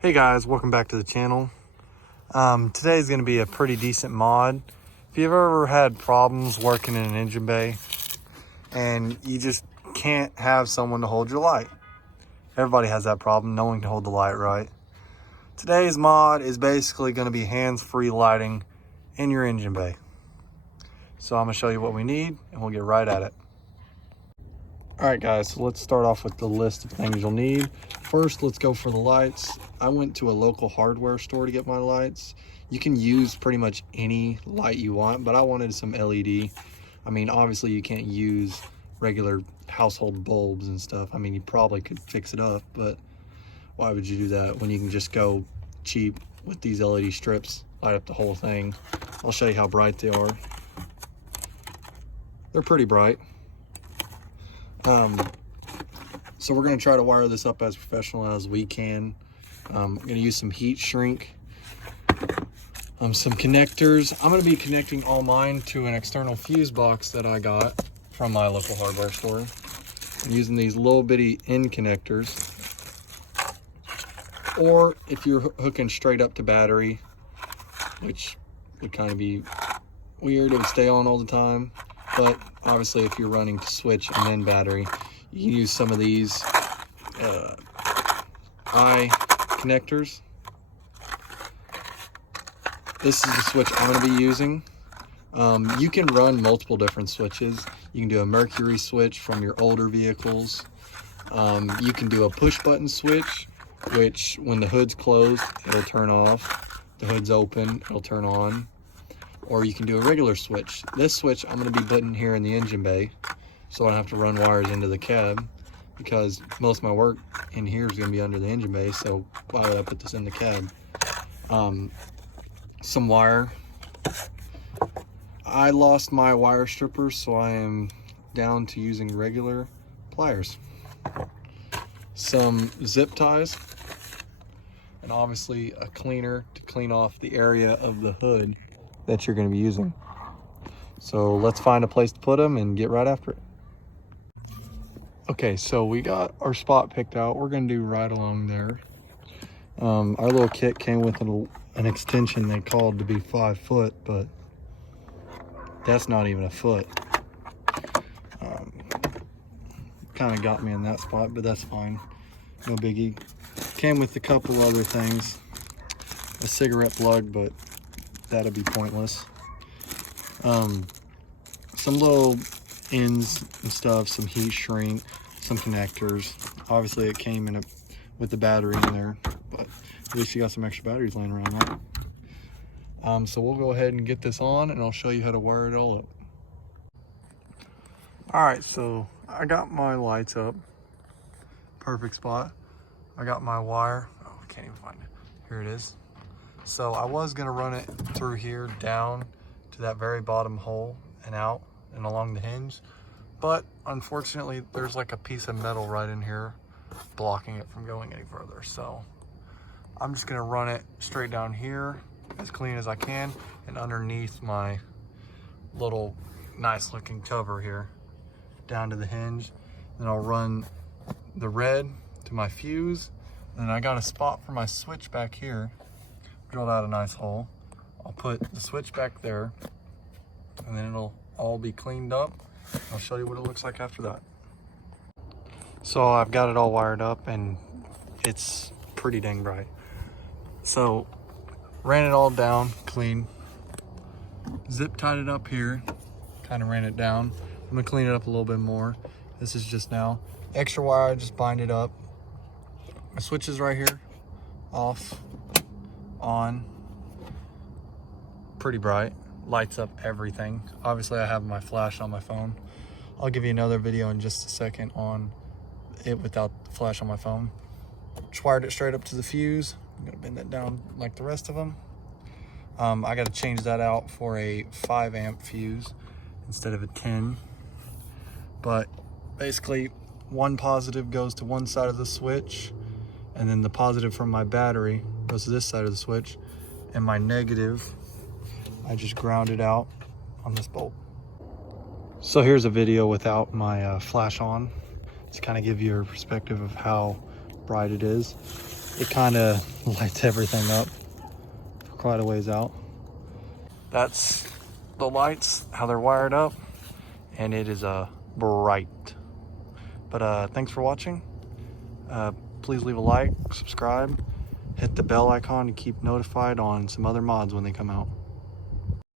Hey guys, welcome back to the channel. Today is going to be a pretty decent mod. If you've ever had problems working in an engine bay and you just can't have someone to hold your light. Everybody has that problem, no one can hold the light right. Today's mod is basically going to be hands-free lighting in your engine bay. So I'm going to show you what we need and we'll get right at it. Alright guys, so let's start off with the list of things you'll need. First, let's go for the lights. I went to a local hardware store to get my lights. You can use pretty much any light you want, but I wanted some LED. I mean, obviously you can't use regular household bulbs and stuff. I mean, you probably could fix it up, but why would you do that when you can just go cheap with these LED strips, light up the whole thing. I'll show you how bright they are. They're pretty bright. So we're going to try to wire this up as professional as we can. I'm going to use some heat shrink, some connectors. I'm going to be connecting all mine to an external fuse box that I got from my local hardware store. I'm using these little bitty end connectors. Or if you're hooking straight up to battery, which would kind of be weird, it would stay on all the time. But obviously if you're running to switch and then battery, you can use some of these eye connectors. This is the switch I'm going to be using. You can run multiple different switches. You can do a mercury switch from your older vehicles. You can do a push button switch, which when the hood's closed, it'll turn off. The hood's open, it'll turn on. Or you can do a regular switch. This switch I'm going to be putting here in the engine bay, so I don't have to run wires into the cab, because most of my work in here is going to be under the engine bay, so why would I put this in the cab? Some wire. I lost my wire strippers, so I am down to using regular pliers. Some zip ties, and obviously a cleaner to clean off the area of the hood that you're going to be using. So let's find a place to put them and get right after it. Okay, so we got our spot picked out. We're going to do right along there. Our little kit came with an extension they called to be 5 foot, but that's not even a foot. Kind of got me in that spot, but that's fine. No biggie. Came with a couple other things. A cigarette plug, but that'd be pointless. Some little ends and stuff, some heat shrink, some connectors. Obviously it came in with the battery in there, but at least you got some extra batteries laying around, right? So we'll go ahead and get this on and I'll show you how to wire it all up. Alright, so I got my lights up. Perfect spot. I got my wire. Oh, I can't even find it. Here it is. So I was gonna run it through here down to that very bottom hole and out and along the hinge, but unfortunately there's like a piece of metal right in here blocking it from going any further. So I'm just gonna run it straight down here as clean as I can and underneath my little nice looking cover here down to the hinge. Then I'll run the red to my fuse, and then I got a spot for my switch back here. Drilled out a nice hole. I'll put the switch back there and then it'll all be cleaned up. I'll show you what it looks like after that. So I've got it all wired up and it's pretty dang bright. So ran it all down clean, zip tied it up here, kind of ran it down. I'm gonna clean it up a little bit more. This is just now extra wire, I just bind it up. My switch is right here, off, on, pretty bright, lights up everything. Obviously I have my flash on my phone. I'll give you another video in just a second on it without the flash on my phone. Just wired it straight up to the fuse. I'm gonna bend that down like the rest of them. I gotta change that out for a 5 amp fuse instead of a 10. But basically one positive goes to one side of the switch, and then the positive from my battery goes to this side of the switch, and my negative I just ground it out on this bolt. So here's a video without my flash on. To kind of give you a perspective of how bright it is. It kind of lights everything up for quite a ways out. That's the lights, how they're wired up, and it is bright. But thanks for watching. Please leave a like, subscribe, hit the bell icon to keep notified on some other mods when they come out.